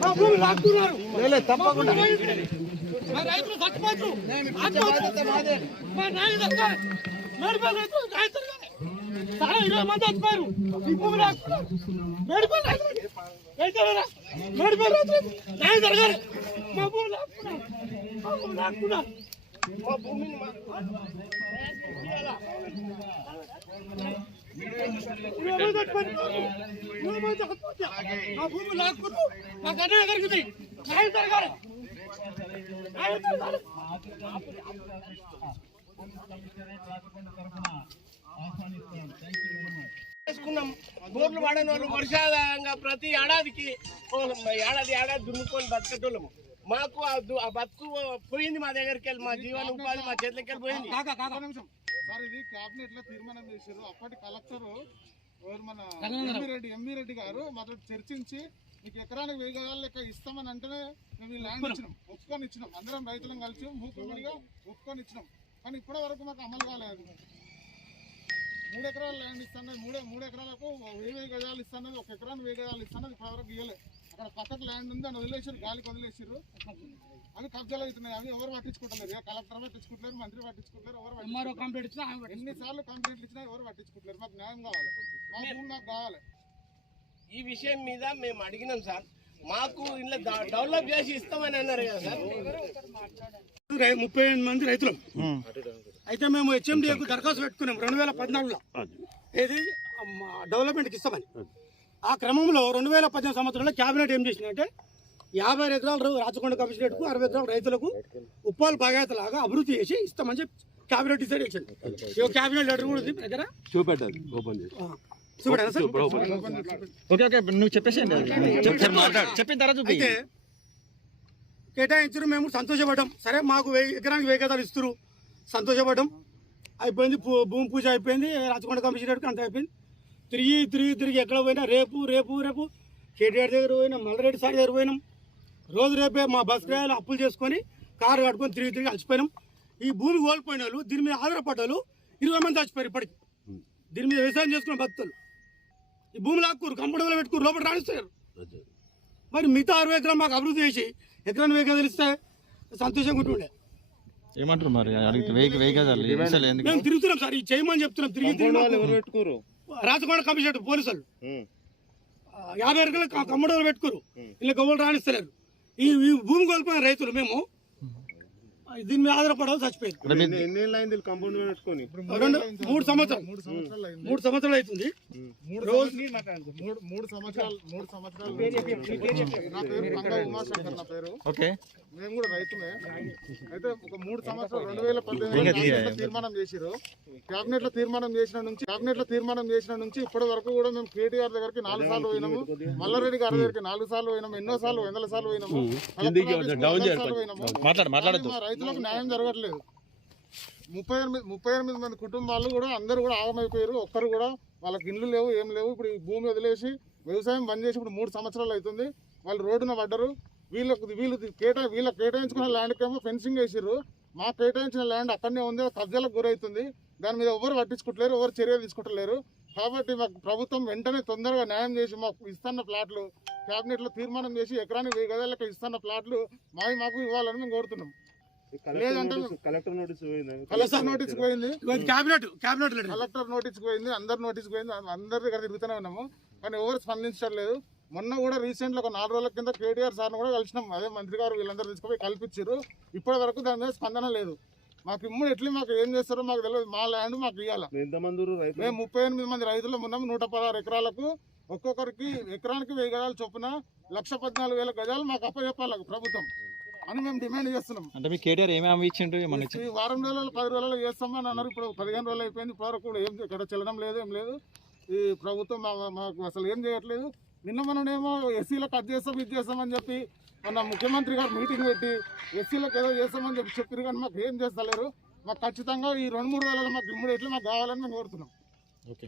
తప్పకుండా. మా రైతులు చచ్చిపోతారు. మా దక్కాలి. మేడిపల్లి రైతులు జరగాలి. సరే ఇరవై మంది చచ్చిపోయారు. ఈ భూమి లాక్కున్నారు మేడిపల్లి రైతులకి రైతులరా మేడిపల్లి రైతులకి న్యాయం జరగాలి. మా భూమి లాక్కున్నారు మా భూమి లాక్కున్నారు మా భూమిని మా- భూమి మాకు అన్యాయం జరిగింది న్యాయం జరగాలి న్యాయం జరగాలి చేసుకున్నాం. బోర్లు వాడని వాళ్ళు వర్షాధారంగా ప్రతి ఏడాదికి ఏడాది ఏడాది దున్నుకొని బతకటోళ్ళము. మాకు ఆ బతుకు పోయింది మా దగ్గరికి వెళ్ళి మా జీవన ఉపాధి మా చేతులకి వెళ్ళి పోయింది. సార్ ఇది క్యాబినెట్లో తీర్మానం చేశారు. అప్పటి కలెక్టర్ ఎవరు మన ఎంవి రెడ్డి ఎంవి రెడ్డి గారు మాతో చర్చించి మీకు ఎకరానికి వెయ్యి గజాల లెక్క ఇస్తామని అంటేనే మేము ఈ ల్యాండ్ ఇచ్చినాం. ఒప్పుకొని ఇచ్చినాం అందరం రైతులను కలిసి మూకుమ్మడిగా ఒప్పుకొని ఇచ్చినాం కానీ ఇప్పటి వరకు మాకు అమలు కాలేదు. మూడు ఎకరాల ల్యాండ్ ఇస్తున్నది మూడు మూడు ఎకరాలకు వెయ్యి వెయ్యి గజాలు ఇస్తున్నది ఒక ఎకరానికి వెయ్యి గజాలు ఇస్తున్నది ఇప్పటి వరకు ఇవ్వలేదు అక్కడ పక్కకు ల్యాండ్ ఉంది అని వదిలేసారు గాలికి వదిలేసారు అవి కబ్జాలు అవుతున్నాయి అవి ఎవరు పట్టించుకుంటలేరు ఇక కలెక్టర్ పట్టించుకుంటలేరు మంత్రి పట్టించుకుంటలేరు ఎవరు. కంప్లీట్ ఇచ్చినా. ఎన్నిసార్లు కంప్లైంట్లు ఇచ్చినా ఎవరు పట్టించుకుంటలేరు మాకు న్యాయం కావాలి. మా భూమి మాకు కావాలి ఈ విషయం మీద మేము అడిగినాం సార్. మాకు ఇలా డెవలప్ చేసి ఇస్తామని అన్నారు కదా సార్. ముప్పై ఎనిమిది మంది రైతులం. అయితే మేము హెచ్ఎండిఏకు దరఖాస్తు పెట్టుకున్నాం రెండు వేల పద్నాలుగులో. ఏది? డెవలప్మెంట్కి ఇస్తామని. ఆ క్రమంలో రెండు వేల పద్దెనిమిది సంవత్సరంలో క్యాబినెట్ ఏం చేసిందంటే యాభై ఎకరాలు రాచకొండ కమిషనరేట్కు అరవై ఎకరాల రైతులకు ఉప్పాలు బాగాయతలాగా అభివృద్ధి చేసి ఇస్తామని చెప్పి క్యాబినెట్ డిసైడ్ చేసింది. ఈ క్యాబినెట్ లెటర్ కూడా ఉంది దగ్గర? చూపెట్టదు ఓపెన్ చేసి. ఓకే ఓకే నువ్వు చెప్పేసేయండి చెప్పిన తర్వాత చూపి. అయితే కేటాయించారు మేము సంతోషపడ్డాం. సరే మాకు వెయ్యి ఎకరానికి వెయ్యి గదాలు ఇస్తారు సంతోషపడ్డాం. అయిపోయింది భూ- భూమి పూజ అయిపోయింది రాచకొండ కమిషనరేట్కి అంత అయిపోయింది. తిరిగి తిరిగి తిరిగి ఎక్కడ పోయినా? రేపు రేపు రేపు కేటీఆర్ దగ్గర పోయినాం మల్లరెడ్డి సార్ దగ్గర పోయినాం. రోజు రేపే మా బస్ కిరాయిలు అప్పులు చేసుకొని కారు కట్టుకొని తిరిగి తిరిగి అలసిపోయినాం. ఈ భూమి కోల్పోయిన వాళ్ళు దీని మీద ఆధారపడ్డ వాళ్ళు ఇరవై మంది చచ్చిపోయారు ఇప్పటికి. దీని మీద వ్యవసాయం చేసుకున్న భక్తులు. ఈ భూమి లాక్కురు కంపెనీలో పెట్టుకుని లోపల రాణిస్తారు. మరి మిగతా అరవై ఎకరం మాకు అభివృద్ధి చేసి ఎకరాన్ని వేగ తెలిస్తే సంతోషంగా ఉంటుండే. ఏమంటారు మరి? మేము తిరుగుతున్నాం సార్ ఈ చేయమని చెప్తున్నాం. తిరిగి తిరిగి పెట్టుకోరు? రాచకొండ కమిషన్ పోలీసులు. యాభై ఎకరాలు కమ్మడోలు పెట్టుకోరు. ఇలా గవ్వలు రాణిస్తలేరు. ఈ ఈ భూమి కోల్పోయిన రైతులు మేము. దీని మీద ఆధారపడాలి చచ్చిపోయింది మూడు సంవత్సరాలు. మూడు సంవత్సరాలు అయింది. మూడు సంవత్సరాలు అవుతుంది. మూడు సంవత్సరాలు- మేము కూడా రైతుమే అయితే ఒక మూడు సంవత్సరాలు రెండు వేల పద్దెనిమిది తీర్మానం చేసిరు క్యాబినెట్లో తీర్మానం చేసిన నుంచి క్యాబినెట్లో తీర్మానం చేసిన నుంచి ఇప్పటి వరకు కూడా మేము కేటీఆర్ దగ్గరికి నాలుగు సార్లు పోయినాము మల్లారెడ్డి గారి దగ్గరికి నాలుగు సార్లు పోయినాము ఎన్నో సార్లు వందల సార్లు పోయినాము రైతులకు న్యాయం జరగట్లేదు. ముప్పై ఎనిమిది ముప్పై ఎనిమిది మంది కుటుంబాలు కూడా అందరూ కూడా ఆగమైపోయారు. ఒక్కరు కూడా వాళ్ళకి ఇండ్లు లేవు ఏం లేవు. ఇప్పుడు ఈ భూమి వదిలేసి వ్యవసాయం బంద్ చేసి ఇప్పుడు మూడు సంవత్సరాలు అవుతుంది. వాళ్ళు రోడ్డున పడ్డరు. వీళ్ళకు వీళ్ళు కేటా వీళ్ళకి కేటాయించుకున్న ల్యాండ్కి ఏమో ఫెన్సింగ్ వేసిర్రు. మా కేటాయించిన ల్యాండ్ అక్కడనే ఉంది కబ్జాలకు గురవుతుంది దాని మీద ఎవరు పట్టించుకుంటలేరు ఎవరు చర్య తీసుకుంటలేరు. కాబట్టి మాకు ప్రభుత్వం వెంటనే తొందరగా న్యాయం చేసి మాకు ఇస్తున్న ప్లాట్లు క్యాబినెట్లో తీర్మానం చేసి ఎకరానికి వెయ్యి గదాలకు ఇస్తున్న ప్లాట్లు మావి మాకు ఇవ్వాలని మేము కోరుతున్నాం. లేదంటే కలెక్టర్ నోటీస్ పోయింది? కలెక్టర్ నోటీస్ పోయింది. Cabinet cabinet letter. Collector notice పోయింది అందరు నోటీస్ పోయింది అందరి దగ్గర తిరుగుతూనే ఉన్నాము. కానీ ఎవరు స్పందించడం లేదు మొన్న కూడా రీసెంట్ ఒక నాలుగు రోజుల కింద కేటీఆర్ సార్ని కూడా కలిసినాం. అదే మంత్రి గారు వీళ్ళందరూ తీసుకుపోయి కల్పించారు. ఇప్పటి వరకు దాని మీద స్పందన లేదు. మాకు ఇమ్ముడు ఎట్లా మాకు ఏం చేస్తారో మాకు తెలియదు మా ల్యాండ్ మాకు ఇవ్వాలి ఎంతమంది రైతులు? మేము ముప్పై ఎనిమిది మంది రైతులు ఉన్నాము నూట పదహారు ఎకరాలకు ఒక్కొక్కరికి ఎకరానికి వెయ్యి గజాలు చొప్పున లక్ష పద్నాలుగు వేల గజాలు మాకు అప్పచెప్పాలి ప్రభుత్వం. అని మేము డిమాండ్ చేస్తున్నాం. అంటే మీ కేటీఆర్ ఏమి హామీ ఇచ్చిండు ఏమన్నా ఇచ్చి ఈ వారం రోజులలో పది రోజులలో చేస్తామని అన్నారు. ఇప్పుడు పదిహేను రోజులు అయిపోయింది. ఇప్పటివరకు కూడా ఏం ఇక్కడ చెల్లడం లేదు ఏం లేదు. ఈ ప్రభుత్వం మా- మాకు అసలు ఏం చేయట్లేదు. నిన్న మనమేమో ఎస్సీలకు అది చేస్తాం ఇది చేస్తామని చెప్పి మన ముఖ్యమంత్రి గారు మీటింగ్ పెట్టి ఎస్సీలకు ఏదో చేస్తామని చెప్పి చెప్పారు కానీ మాకు ఏం చేస్తలేరు. మాకు ఖచ్చితంగా ఈ రెండు మూడు రోజులలో మాకు ఇమ్మీడియట్లీ మాకు కావాలని మేము కోరుతున్నాం. ఓకే.